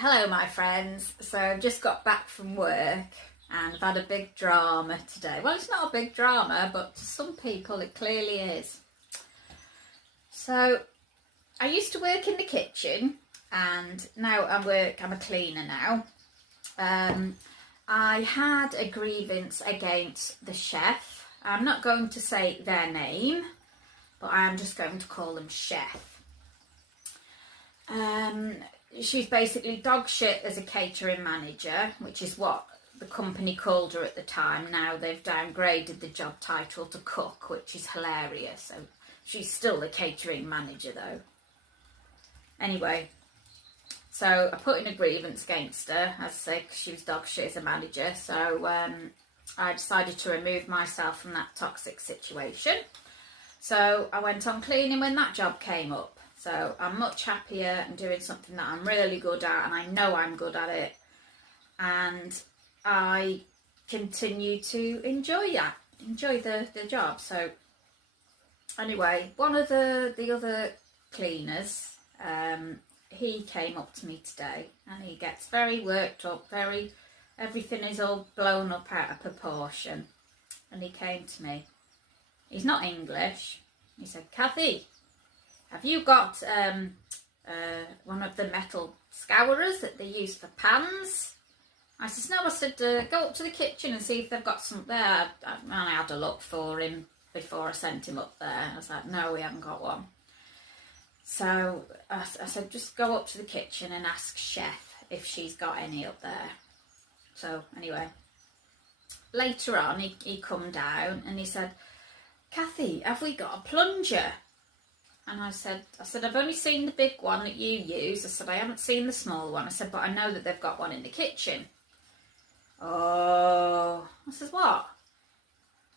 Hello my friends, so I've just got back from work and I've had a big drama today. Well, it's not a big drama, but to some people it clearly is. So I used to work in the kitchen and now I'm a cleaner now. I had a grievance against the chef. I'm not going to say their name, but I'm just going to call them chef. She's basically dog shit as a catering manager, which is what the company called her at the time. Now they've downgraded the job title to cook, which is hilarious. So she's still a catering manager though. Anyway, so I put in a grievance against her, as I say, because she was dog shit as a manager. So I decided to remove myself from that toxic situation. So I went on cleaning when that job came up. So I'm much happier and doing something that I'm really good at, and I know I'm good at it. And I continue to enjoy the job. So anyway, one of the other cleaners, he came up to me today and he gets very worked up, everything is all blown up out of proportion. And he came to me. He's not English. He said, "Kathy, have you got one of the metal scourers that they use for pans?" I said, "No." I said, "Go up to the kitchen and see if they've got some there." I had a look for him before I sent him up there. I was like, "No, we haven't got one." So I said, "Just go up to the kitchen and ask Chef if she's got any up there." So anyway, later on he come down and he said, "Kathy, have we got a plunger?" And I said, "I've only seen the big one that you use." I said, "I haven't seen the small one." I said, "But I know that they've got one in the kitchen." "Oh." I said, "What?"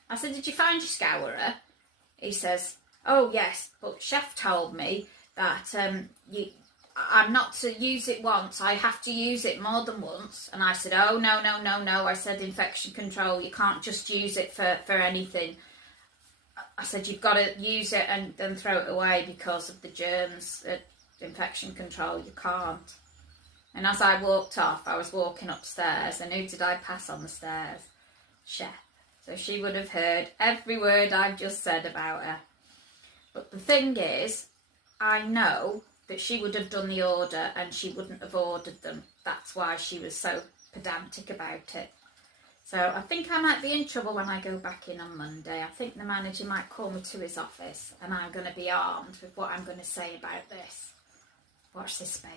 I said, "Did you find your scourer?" He says, "Oh yes, but Chef told me that I'm not to use it once, I have to use it more than once." And I said, "Oh, no. I said, infection control, you can't just use it for anything. I said, you've got to use it and then throw it away because of the germs at infection control. You can't." And as I walked off, I was walking upstairs, and who did I pass on the stairs? Chef. So she would have heard every word I've just said about her. But the thing is, I know that she would have done the order and she wouldn't have ordered them. That's why she was so pedantic about it. So I think I might be in trouble when I go back in on Monday. I think the manager might call me to his office and I'm going to be armed with what I'm going to say about this. Watch this space.